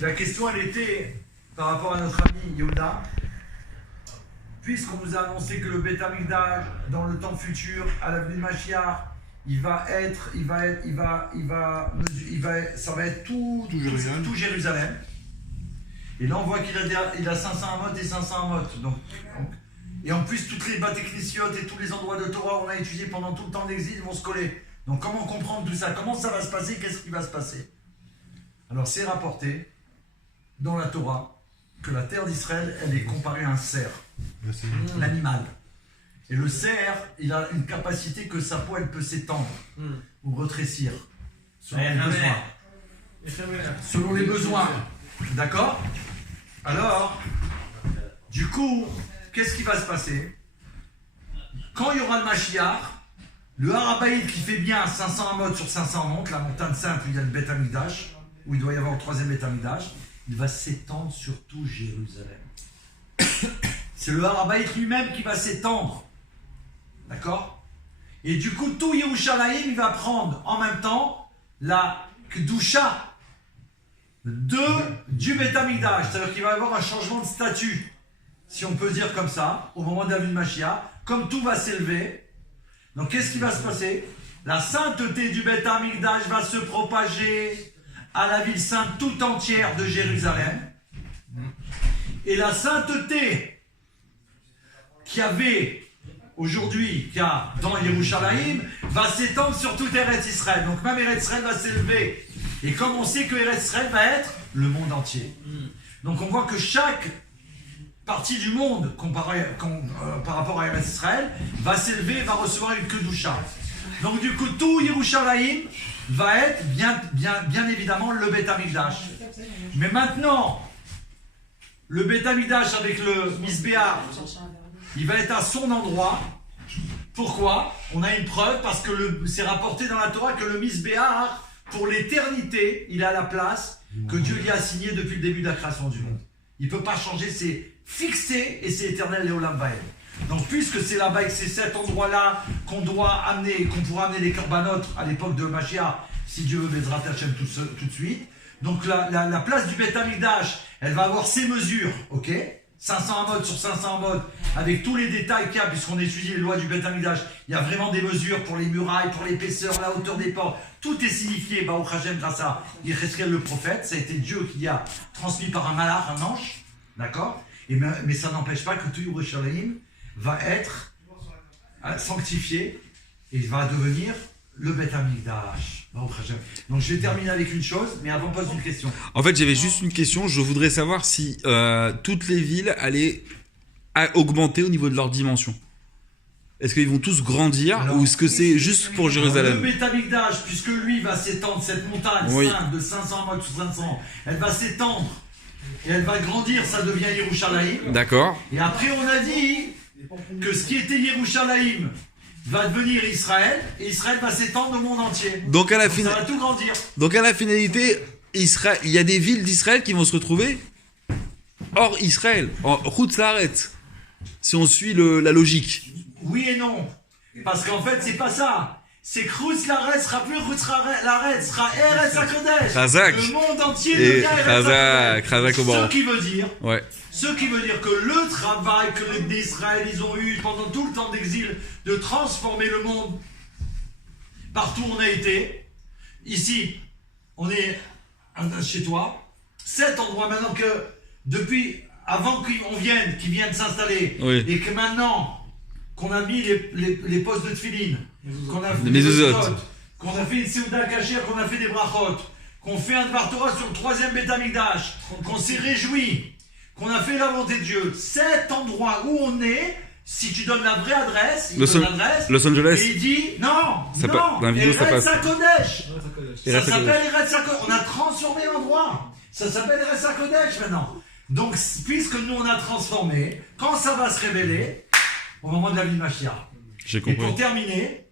La question, elle était par rapport à notre ami Yehuda. Puisqu'on nous a annoncé que le Beth Amikdash, dans le temps futur, à l'avenue de Mashiach, ça va être tout Jérusalem. Et là, on voit qu'il a 500 amot et 500 amot. Et en plus, toutes les batéchnissiotes et tous les endroits de Torah qu'on a étudiés pendant tout le temps d'exil vont se coller. Donc, comment comprendre tout ça? Comment ça va se passer? Qu'est-ce qui va se passer? Alors, c'est rapporté dans la Torah que la terre d'Israël, elle est comparée à un cerf, l'animal. Et le cerf, il a une capacité que sa peau, elle peut s'étendre ou rétrécir selon les besoins. Selon les besoins. D'accord? Alors, du coup, qu'est-ce qui va se passer? Quand il y aura le Mashiach, le Harabaïd qui fait bien 500 amot sur 500 amot, la montagne sainte où il y a le Beth Amikdash, où il doit y avoir le troisième Beth Amikdash, il va s'étendre sur tout Jérusalem. C'est le Harabaïd lui-même qui va s'étendre. D'accord? Et du coup, tout Yerushalayim, il va prendre en même temps la Kedusha du Beth Amikdash. C'est-à-dire qu'il va y avoir un changement de statut, si on peut dire comme ça, au moment de la venue de Mashiach. Comme tout va s'élever, donc qu'est-ce qui va se passer? La sainteté du Beth Amikdash va se propager à la ville sainte tout entière de Jérusalem. Et la sainteté qu'il y avait aujourd'hui, qu'il y a dans Yerushalayim, va s'étendre sur toute Eretz Israël. Donc même Eretz Israël va s'élever. Et comme on sait que Eretz Israël va être le monde entier. Donc on voit que chaque partie du monde, par rapport à Eretz Israël, va s'élever, va recevoir une Kedusha. Donc du coup, tout Yerushalayim va être bien évidemment le Beth Amikdash. Mais maintenant, le Beth Amikdash avec le Misbéach, il va être à son endroit. Pourquoi? On a une preuve, parce que c'est rapporté dans la Torah que le Misbéach, pour l'éternité, il a la place que Dieu lui a assignée depuis le début de la création du monde. Il ne peut pas changer, c'est fixé et c'est éternel, Léolam Vaed. Donc puisque c'est là-bas et que c'est cet endroit-là qu'on doit amener, qu'on pourra amener les corbanotes à l'époque de Mashiach, si Dieu veut, Bezrat Hashem tout de suite. Donc la place du Beth Amikdash, elle va avoir ses mesures, ok? 500 amot sur 500 amot, avec tous les détails qu'il y a, puisqu'on étudie les lois du Beth Amikdash, il y a vraiment des mesures pour les murailles, pour l'épaisseur, la hauteur des portes, tout est signifié, Baruch Hashem, grâce à Yecheskel le prophète, ça a été Dieu qui a transmis par un malach, un ange, d'accord? Mais ça n'empêche pas que tout Yerushalayim va être sanctifié et va devenir le Beth Amikdash. Donc je vais terminer avec une chose, mais avant pose une question. En fait, j'avais juste une question. Je voudrais savoir si toutes les villes allaient augmenter au niveau de leur dimension. Est-ce qu'ils vont tous grandir ou est-ce que c'est juste pour Jérusalem? Le Beth Amikdash, puisque lui va s'étendre, cette montagne sainte de 500 amot sur 500, elle va s'étendre et elle va grandir, ça devient Yerushalayim. D'accord. Et après on a dit que ce qui était Yerushalayim va devenir Israël, et Israël va s'étendre au monde entier. Donc ça va tout grandir. Donc à la finalité, Israël, il y a des villes d'Israël qui vont se retrouver hors Israël, en Chutz Laaretz, si on suit la logique. Oui et non. Parce qu'en fait, c'est pas ça. C'est que Chutz Laaretz sera plus Chutz Laaretz, sera Eretz HaKodesh. Le monde entier devient Eretz HaKodesh. Ce qui veut dire que le travail que les d'Israël ils ont eu pendant tout le temps d'exil de transformer le monde partout où on a été, ici on est chez toi, cet endroit maintenant que depuis avant qu'ils viennent s'installer et que maintenant qu'on a mis les postes de tefilin, qu'on a fait des qu'on a fait une Seuda Kasher, qu'on a fait des brachot, qu'on fait un Dvar Torah sur le troisième Beth Amikdash, qu'on s'est réjoui, qu'on a fait la volonté de Dieu, cet endroit où on est, si tu donnes la vraie adresse, il donne l'adresse, Los Angeles. Et il dit, Eretz HaKodesh. Ça s'appelle Eretz HaKodesh. On a transformé l'endroit. Ça s'appelle Eretz HaKodesh maintenant. Donc, puisque nous on a transformé, quand ça va se révéler, au moment de la vie de Mashiach. J'ai compris. Et pour terminer,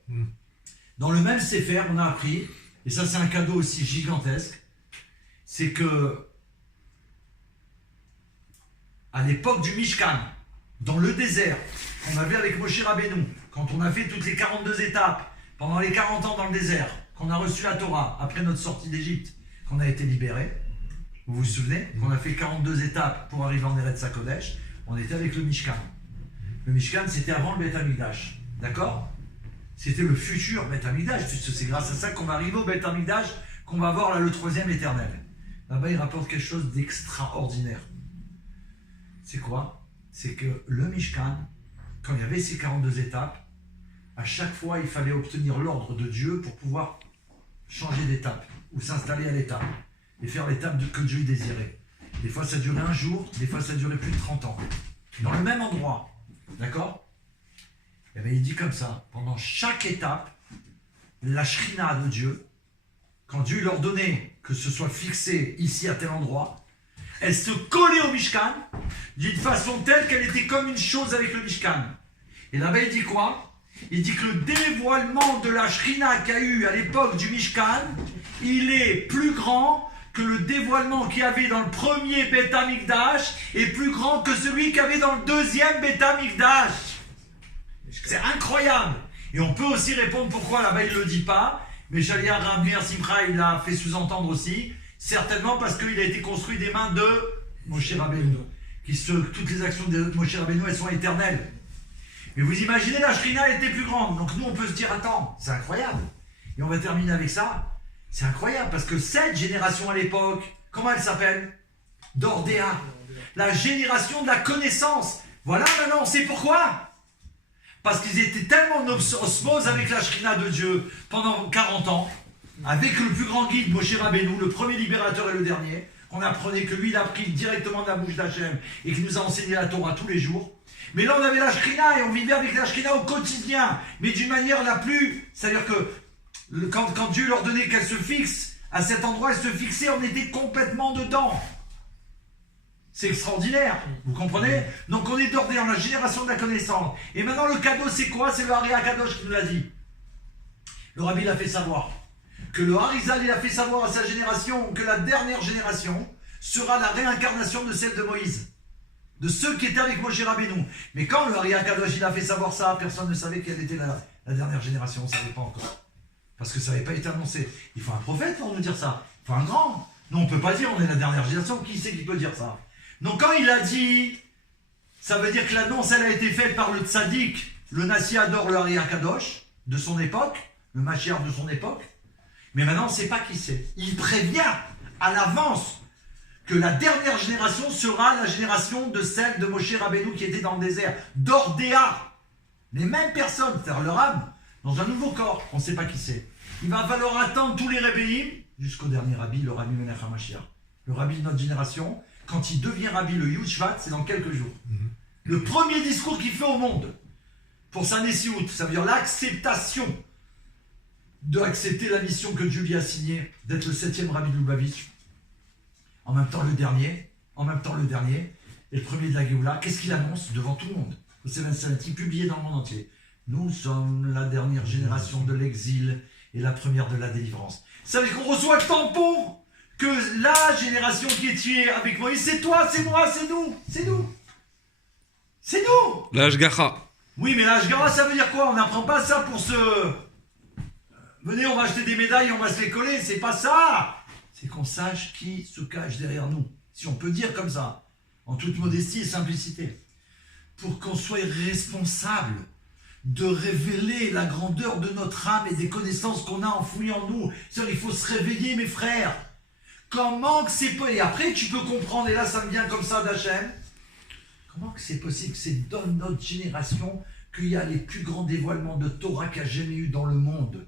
dans le même Sefer, on a appris, et ça c'est un cadeau aussi gigantesque, c'est que à l'époque du Mishkan, dans le désert, qu'on avait avec Moshe Rabbeinu, quand on a fait toutes les 42 étapes, pendant les 40 ans dans le désert, qu'on a reçu la Torah, après notre sortie d'Égypte, qu'on a été libéré, Vous vous souvenez qu'on a fait 42 étapes pour arriver en Eretz HaKodesh. On était avec le Mishkan. Le Mishkan, c'était avant le Beth Amikdash. D'accord? C'était le futur Beth Amikdash. C'est grâce à ça qu'on va arriver au Beth Amikdash, qu'on va voir là le troisième éternel. Là-bas, il rapporte quelque chose d'extraordinaire. C'est quoi? C'est que le Mishkan, quand il y avait ces 42 étapes, à chaque fois, il fallait obtenir l'ordre de Dieu pour pouvoir changer d'étape ou s'installer à l'étape et faire l'étape que Dieu désirait. Des fois, ça durait un jour, des fois, ça durait plus de 30 ans. Dans le même endroit. D'accord? Et bien, il dit comme ça, pendant chaque étape, la Shrina de Dieu, quand Dieu leur donnait que ce soit fixé ici à tel endroit, elle se collait au Mishkan d'une façon telle qu'elle était comme une chose avec le Mishkan. Et là-bas, il dit quoi? Il dit que le dévoilement de la Shrina qu'il y a eu à l'époque du Mishkan, il est plus grand que le dévoilement qu'il y avait dans le premier Beth Amikdash est plus grand que celui qu'il y avait dans le deuxième Beth Amikdash. C'est incroyable. Et on peut aussi répondre pourquoi là-bas il ne le dit pas, mais Jalia Rabnir Simcha il l'a fait sous-entendre aussi, certainement parce qu'il a été construit des mains de Moshe Rabbeinu. Toutes les actions de Moshe Rabbeinu, elles sont éternelles. Mais vous imaginez, la Shrina elle était plus grande. Donc nous on peut se dire, attends, c'est incroyable. Et on va terminer avec ça. C'est incroyable parce que cette génération à l'époque, comment elle s'appelle? Dordéa. La génération de la connaissance. Voilà, maintenant on sait pourquoi. Parce qu'ils étaient tellement en osmose avec la Shrina de Dieu pendant 40 ans, avec le plus grand guide, Moshe Rabbeinu, le premier libérateur et le dernier, qu'on apprenait que lui il a appris directement de la bouche d'Hachem et qui nous a enseigné la Torah tous les jours. Mais là on avait la Shrina et on vivait avec la Shrina au quotidien, mais d'une manière la plus... C'est-à-dire que quand Dieu leur donnait qu'elle se fixe, à cet endroit elle se fixait, on était complètement dedans. C'est extraordinaire, vous comprenez? Donc on est d'ordre dans la génération de la connaissance. Et maintenant le cadeau c'est quoi? C'est le Hari HaKadosh qui nous l'a dit. Le Rabbi l'a fait savoir. Que le Harizal il a fait savoir à sa génération que la dernière génération sera la réincarnation de celle de Moïse. De ceux qui étaient avec Moshe Rabbeinu. Mais quand le Hari HaKadosh il a fait savoir ça, personne ne savait quelle était la dernière génération, on ne savait pas encore. Parce que ça n'avait pas été annoncé. Il faut un prophète pour nous dire ça. Il faut un grand. Nous on ne peut pas dire on est la dernière génération, qui c'est qui peut dire ça? Donc quand il a dit, ça veut dire que l'annonce elle a été faite par le tzaddik, le Nassi Ador, le Hari HaKadosh, de son époque, le Mashiach de son époque. Mais maintenant on ne sait pas qui c'est. Il prévient à l'avance que la dernière génération sera la génération de celle de Moshe Rabbeinu qui était dans le désert, d'Ordéa. Les mêmes personnes, c'est-à-dire leur âme, dans un nouveau corps, on ne sait pas qui c'est. Il va falloir attendre tous les Rebbeim jusqu'au dernier Rabbi, le Rabbi Melech HaMashiach. Le Rabbi de notre génération, quand il devient Rabbi le Yud Shvat, c'est dans quelques jours. Le premier discours qu'il fait au monde, pour sa Nessiout, ça veut dire l'acceptation d'accepter la mission que Dieu lui a signée, d'être le 7e Rabbi de Lubavitch, en même temps le dernier, et le premier de la Géoula. Qu'est-ce qu'il annonce devant tout le monde? C'est publié dans le monde entier. Nous sommes la dernière génération de l'exil et la première de la délivrance. Ça veut dire qu'on reçoit le tampon que la génération qui est tuée avec Moïse, c'est toi, c'est moi, c'est nous, c'est nous. C'est nous. L'Ashgacha. Oui, mais l'Ashgacha, ça veut dire quoi? On n'apprend pas ça pour se... Venez, on va acheter des médailles, on va se les coller, c'est pas ça. C'est qu'on sache qui se cache derrière nous, si on peut dire comme ça, en toute modestie et simplicité, pour qu'on soit responsable de révéler la grandeur de notre âme et des connaissances qu'on a enfouies en nous. C'est-à-dire, il faut se réveiller, mes frères. Comment que c'est possible? Et après, tu peux comprendre, et là, ça me vient comme ça d'Hachem. Comment que c'est possible que c'est dans notre génération qu'il y a les plus grands dévoilements de Torah qu'il y a jamais eu dans le monde?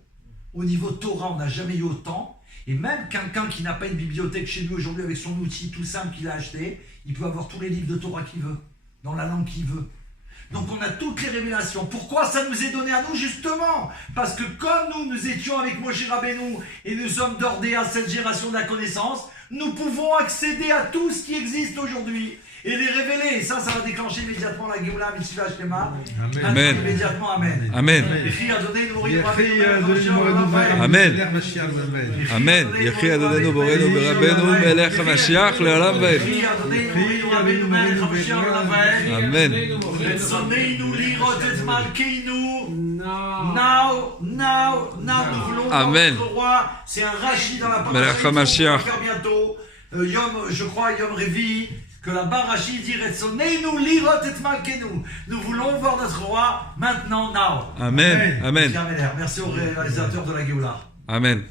Au niveau Torah, on n'a jamais eu autant. Et même quelqu'un qui n'a pas une bibliothèque chez lui aujourd'hui avec son outil tout simple qu'il a acheté, il peut avoir tous les livres de Torah qu'il veut, dans la langue qu'il veut. Donc on a toutes les révélations. Pourquoi ça nous est donné à nous? Justement parce que comme nous étions avec Moshe Rabbeinu et nous sommes d'ordre à cette génération de la connaissance, nous pouvons accéder à tout ce qui existe aujourd'hui et les révéler. Et ça va déclencher immédiatement la Géoula, Mitzvah Shlema. Amen. Immédiatement, Amen. Amen. Amen. Amen. Yechi Adonenu Borenu Berabenu Melech HaMashiach Le'olam Va'ed. Amen. רצוננו לראות את מלכנו. Now, nous voulons Amen. le roi. C'est un rachis dans la parole. Melech HaMashiach. Bientôt. je crois, Yom Revi, que là-bas, Rachid dit Retzoneinu lirot et malkenu. Nous voulons voir notre roi maintenant, now. Amen. Amen. Merci au réalisateur de la Géoula. Amen.